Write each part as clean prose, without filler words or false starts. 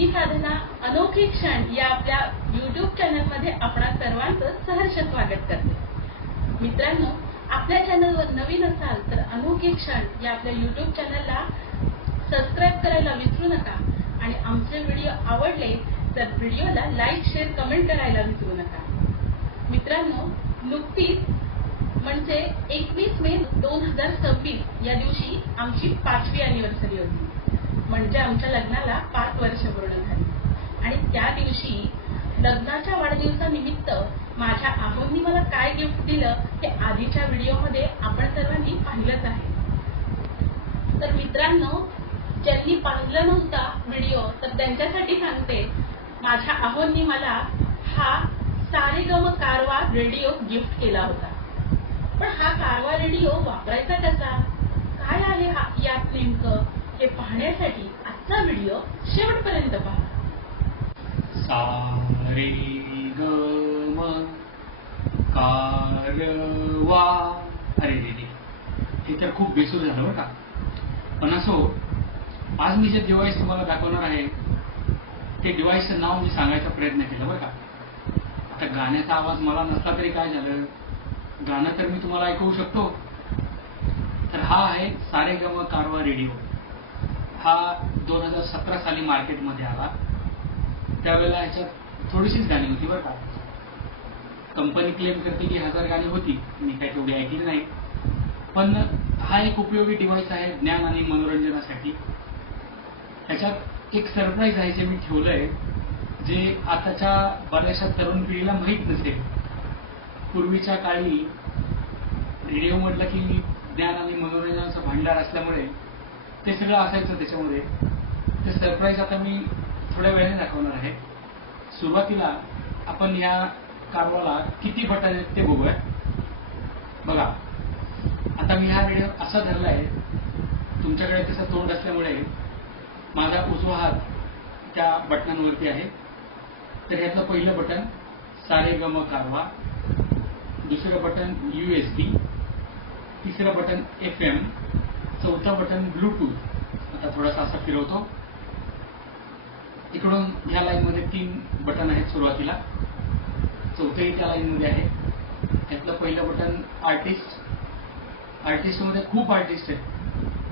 मी साधना अनोखे क्षण या आपल्या YouTube चॅनलमध्ये आपणा सर्वांचं सहर्ष स्वागत करते। मित्रांनो, आपल्या चॅनलवर नवीन असाल तर अनोखे क्षण या आपल्या YouTube चॅनलला सबस्क्राइब करायला विसरू नका आणि आमचे व्हिडिओ आवडले तर व्हिडिओला लाईक, शेअर, कमेंट करायला विसरू नका। मित्रांनो, नुकतीच म्हणजे 21 मे 2026 या दिवशी आमची 5वी अॅनिव्हर्सरी होती। म्हणजे आमच्या लग्नाला 5 वर्ष पूर्ण झाली आणि त्या दिवशी लग्नाच्या वाढदिवसानिमित्त माझ्या आहोंनी मला काय गिफ्ट दिलं हे आधीच्या व्हिडिओमध्ये आपण सर्वांनी पाहिलंच आहे। तर मित्रांनो, ज्यांनी पाहिलं नव्हता व्हिडिओ तर त्यांच्यासाठी सांगते, माझ्या आहोंनी मला हा सारेगम कारवा रेडिओ गिफ्ट केला होता। पण हा कारवा रेडिओ वापरायचा कसा, काय आहे यात नेमकं हे पाहण्यासाठी आजचा व्हिडिओ शेवटपर्यंत पहा। सारे ग म कारवा। अरे रे, हे तर खूप बेसूर झालं बरं का। पण असो, आज मी जे डिव्हाइस तुम्हाला दाखवणार आहे ते डिव्हाइसचं नाव मी सांगायचा प्रयत्न केला बरं का। आता गाण्याचा आवाज मला नसला तरी काय झालं, गाणं तर मी तुम्हाला ऐकवू शकतो। तर हा आहे सारेगम कारवा रेडिओ। हा 2017 साली मार्केटमध्ये आला। त्यावेळेला ह्याच्यात थोडीशीच गाणी होती बरं का। कंपनी क्लेम करते की 1000 गाणी होती, मी काय तेवढी ऐकली नाही। पण हा एक उपयोगी डिव्हाइस आहे ज्ञान आणि मनोरंजनासाठी। ह्याच्यात एक सरप्राईज आहे जे मी ठेवलंय, जे आताच्या बऱ्याचशा तरुण पिढीला माहीत नसेल। पूर्वीच्या काळी रेडिओ म्हटलं की ज्ञान आणि मनोरंजनाचा भांडार असल्यामुळे ते सगळं असायचं त्याच्यामध्ये। ते सरप्राईज आता मी थोड्या वेळाने दाखवणार आहे। सुरुवातीला आपण या कारवाला किती बटन आहेत ते बघूया। बघा, आता मी हा रेडिओ असा धरलाय, तुमच्याकडे त्याचं तोंड असल्यामुळे माझा उजवा हात त्या बटनांवरती आहे। तर ह्यातलं पहिलं बटन सारेगम कारवा, दुसरं बटन USB, तिसरं बटन FM, चौथं बटन ब्लूटूथ। आता थोडासा असा फिरवतो, इकडून ह्या लाईनमध्ये 3 बटन आहेत सुरुवातीला, चौथंही त्या लाईनमध्ये आहे। ह्यातलं पहिलं बटन आर्टिस्ट। आर्टिस्टमध्ये खूप आर्टिस्ट आहेत,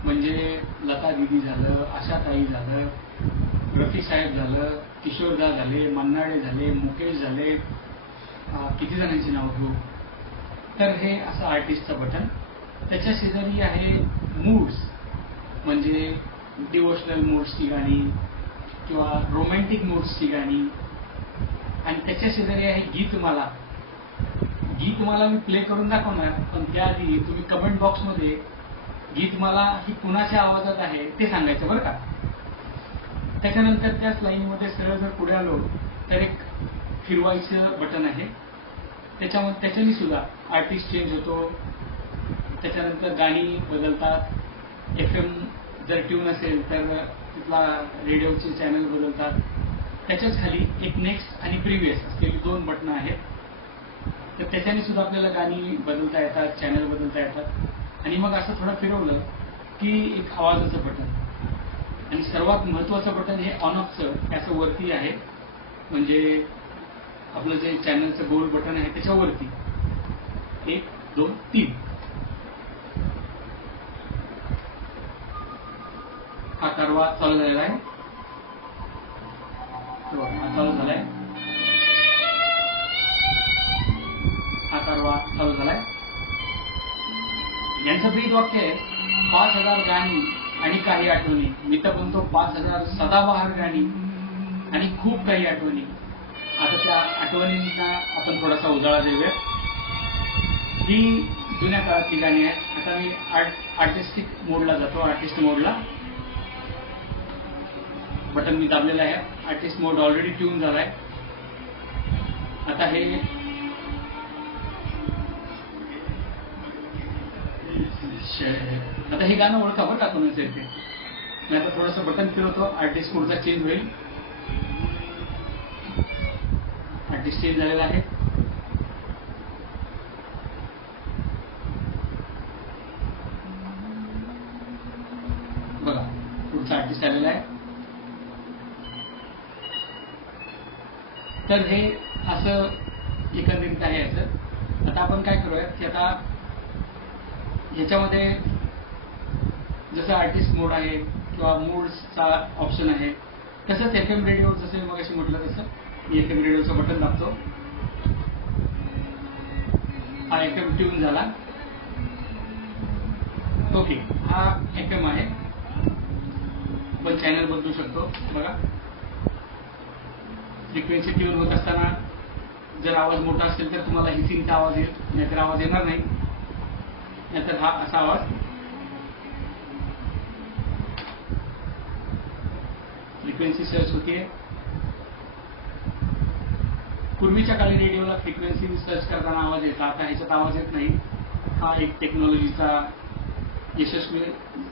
म्हणजे लता दीदी झालं, आशाताई झालं, रफी साहेब झालं, किशोरदा झाले, मन्नाडे झाले, मुकेश झाले, किती जणांची नाव घेऊ। तर हे असं आर्टिस्टचं बटन। त्याच्या शेजारी आहे मूड्स, म्हणजे डिवोशनल मूड्सची गाणी किंवा रोमॅन्टिक मूड्सची गाणी। आणि त्याच्या शेजारी आहे गीतमाला। गीतमाला मी प्ले करून दाखवणार, पण त्याआधी तुम्ही कमेंट बॉक्समध्ये गीतमाला ही कुणाच्या आवाजात आहे ते सांगायचं बरं का। त्याच्यानंतर त्याच लाईनमध्ये सरळ जर पुढे आलो तर एक फिरवायचं बटन आहे, त्याच्याने सुद्धा आर्टिस्ट चेंज होतो। त्याच्यानंतर गाणी बदलतात। FM जर ट्यून असेल तर तिथला रेडिओचे चॅनल बदलतात। त्याच्याच खाली एक नेक्स्ट आणि प्रिव्हियस असलेली 2 बटणं आहेत। तर त्याच्याने सुद्धा आपल्याला गाणी बदलता येतात, चॅनल बदलता येतात। आणि मग असं थोडं फिरवलं की एक आवाजाचं बटन, आणि सर्वात महत्त्वाचं बटन हे ऑन ऑफचं असं वरती आहे, म्हणजे आपलं जे चॅनलचं गोल बटन आहे त्याच्यावरती 1 2 3। हा कारवा चालू झालेला आहे, हा चालू झालाय, हा कारवा चालू झालाय। यांचं ब्रीद वाक्य आहे 5000 गाणी आणि काही आठवणी। मी तर म्हणतो 5000 सदाबहार गाणी आणि खूप काही आठवणी। आता त्या आठवणींना आपण थोडासा उजाळा देऊया। ही जुन्या काळातली गाणी आहेत। आता मी आर्टिस्टिक मोडला जातो, आर्टिस्ट मोडला। बटन मी दाबलेलं आहे, आर्टिस्ट मोड ऑलरेडी ट्यून झालाय। आता हे गाणं ओळखा बरं का कोणाचं आहे ते। मी आता थोडंसं बटन फिरवतो, आर्टिस्ट मोडचा चेंज होईल। आर्टिस्ट चेंज झालेला आहे। बघा, पुढचा आर्टिस्ट आलेला आहे। तर हे असं एकंदरीत आहे याचं. आता आपण काय करूया की आता ह्याच्यामध्ये जसं आर्टिस्ट मोड आहे किंवा मूड्सचा ऑप्शन आहे, तसंच FM रेडिओ जसं मी मगाशी म्हटलं तसं मी FM रेडिओचं बटन दाबतो. हा FM ट्यून झाला. ओके, हा FM आहे. पण चॅनल बदलू शकतो. बघा, फ्रिक्वेन्सी ट्यून होत असताना जर आवाज मोठा असेल तर तुम्हाला हिसिंगचा आवाज येईल, नाहीतर आवाज येणार नाही. नाहीतर हा असा आवाज फ्रिक्वेन्सी सर्च होतीये. पूर्वीच्या काळी रेडिओला फ्रिक्वेन्सी सर्च करताना आवाज यायचा, आता ह्याच्यात आवाज येत नाही. हा एक टेक्नॉलॉजीचा यशस्वी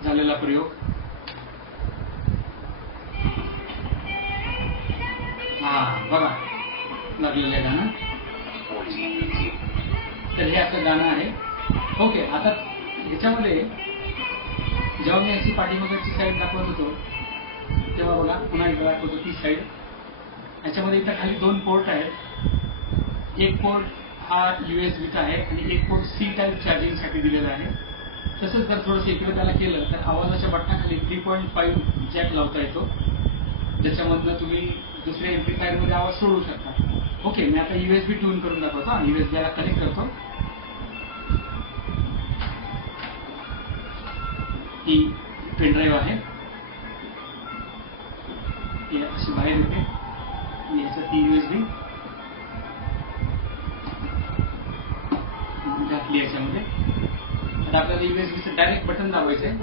झालेला प्रयोग. हा बघा लागलेलं गाणं. तर हे असं गाणं आहे. ओके, आता ह्याच्यामध्ये जेव्हा मी याची पाठीमागची साईड दाखवत होतो तेव्हा बघा पुन्हा एकदा दाखवतो ती साईड. ह्याच्यामध्ये इथं खाली 2 पोर्ट आहेत. एक पोर्ट हा USB आहे आणि एक पोर्ट C टाईप चार्जिंगसाठी दिलेला आहे. तसंच जर थोडंसं इकडे त्याला केलं तर आवाजाच्या बटनाखाली 3.5 जॅक लावता येतो, ज्याच्यामधनं तुम्ही दुसऱ्या एम्प्लिफायरमध्ये आवाज सोडू शकता. ओके, मी आता USB ट्यून करून दाखवतो. USB ला कनेक्ट करतो. ही पेनड्राईव्ह आहे, ही अशी बाहेर येते आणि याच्यात ती USB घातली याच्यामध्ये. आता आपल्याला USB डायरेक्ट बटन दाबायचं आहे.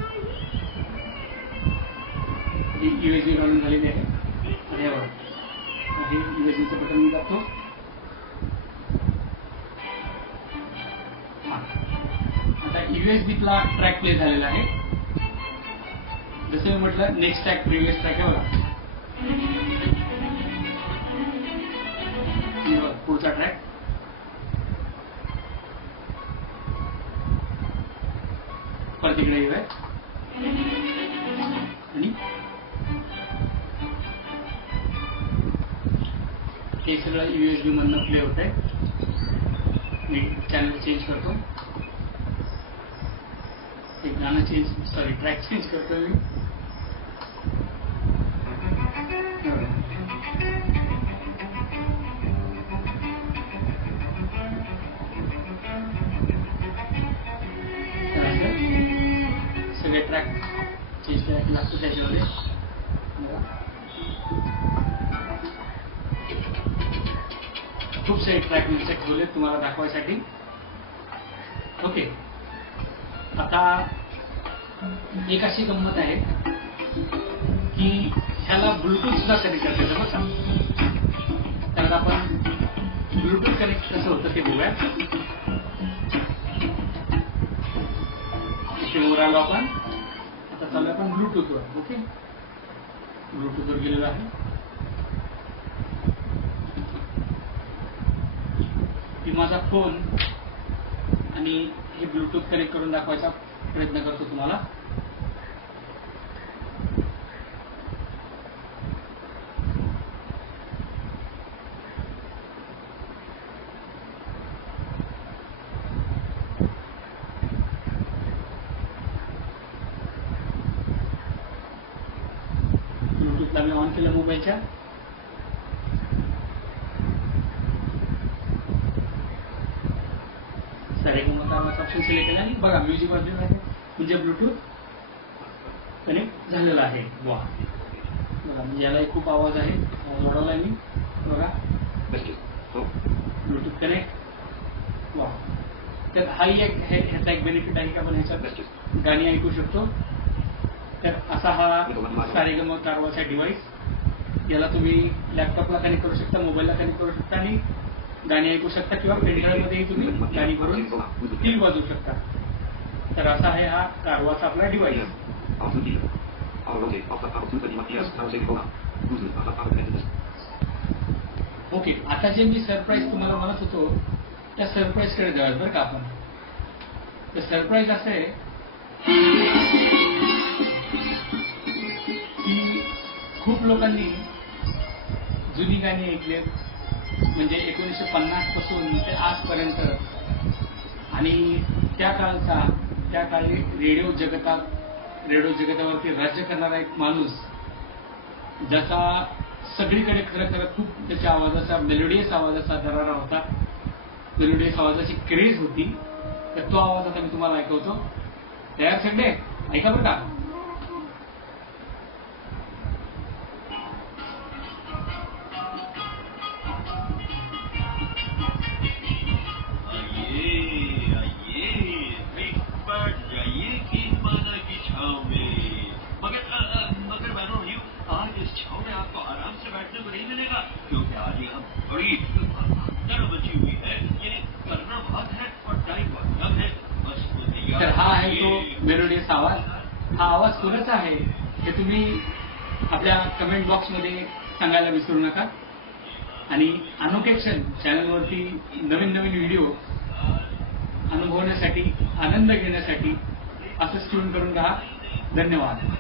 ही USB घालून झालेली आहे. हे बघा, हे USBचं बटन मी दाबतो. आता USB ला ट्रॅक प्ले झालेला आहे. जसं मी म्हटलं, नेक्स्ट ट्रॅक, प्रिव्हियस ट्रॅक आहे बघा. पुढचा ट्रॅक. परत इकडे येऊया आणि हे सगळं USB मधनं प्ले होत आहे. मी चॅनल चेंज करतो. एक गाणं ट्रॅक चेंज करतो मी. सगळे ट्रॅक चेंज करायला लागतो त्याच्यामध्ये. खूप सारे ट्रॅक मी चेक केले तुम्हाला दाखवायसाठी. ओके, आता एक अशी गंमत आहे की ह्याला ब्लूटूथ सुद्धा कनेक्ट करता येतं बघा. त्याला आपण ब्लूटूथ कनेक्ट कसं होतं ते बघूया. समोर आलो आपण. आता चालू आपण ब्लूटूथवर. ओके, ब्लूटूथवर गेलेलो आहे. की माझा फोन आणि हे ब्लूटूथ कनेक्ट करून दाखवायचा प्रयत्न करतो तुम्हाला. ब्लूटूथला मी ऑन केलं मोबाईलच्या. ऑप्शन सिलेक्ट केला आणि बघा म्युझिक वाजलेलं आहे, म्हणजे ब्लूटूथ कनेक्ट झालेला आहे. वा बघा, म्हणजे यालाही खूप आवाज आहे. आवाज वाढवलाय मी. बघा ब्लूटूथ कनेक्ट. वा, तर हाही एक ह्याचा एक बेनिफिट आहे की आपण ह्याच्यात गाणी ऐकू शकतो. तर असा हा सारेगम कारवाचा डिव्हाइस. याला तुम्ही लॅपटॉपला कनेक्ट करू शकता, मोबाईलला कनेक्ट करू शकता आणि गाणी ऐकू शकता किंवा पेनड्राईव्ह मध्येही तुम्ही गाणी भरून ती वाजवू शकता. तर असा आहे हा कारवाचा आपला डिव्हाइस. ओके, आता जे मी सरप्राईज तुम्हाला म्हणत होतो त्या सरप्राईज कडे जाऊयात बरं का आपण. तर सरप्राईज असं आहे की खूप लोकांनी जुनी गाणी ऐकलेत, म्हणजे 1950 पासून ते आजपर्यंत, आणि त्या काळी रेडिओ जगतावरती राज्य करणारा एक माणूस, ज्याचा सगळीकडे खरं खूप त्याच्या आवाजाचा, मेलोडियस आवाजाचा दरारा होता, मेलोडियस आवाजाची क्रेज होती. तर तो आवाज आता मी तुम्हाला ऐकवतो. तयार सगळे? ऐका बरं का. आज इस छाव में आपको आराम से बैठने को नहीं मिलेगा, क्योंकि आज यहाँ बड़ी भगदड़ मची हुई है. ये करना बहुत है और टाइम बहुत कम है. बस वो तैयार. तर हा आहे तो मेलोडियस आवाज. हा आवाज कोणाचा आहे हे तुम्ही आपल्या कमेंट बॉक्समध्ये सांगायला विसरू नका. आणि अनोखे क्षण चॅनलवरती नवीन व्हिडिओ अनुभवण्यासाठी, आनंद घेण्यासाठी असंच ट्यून करून राहा. धन्यवाद.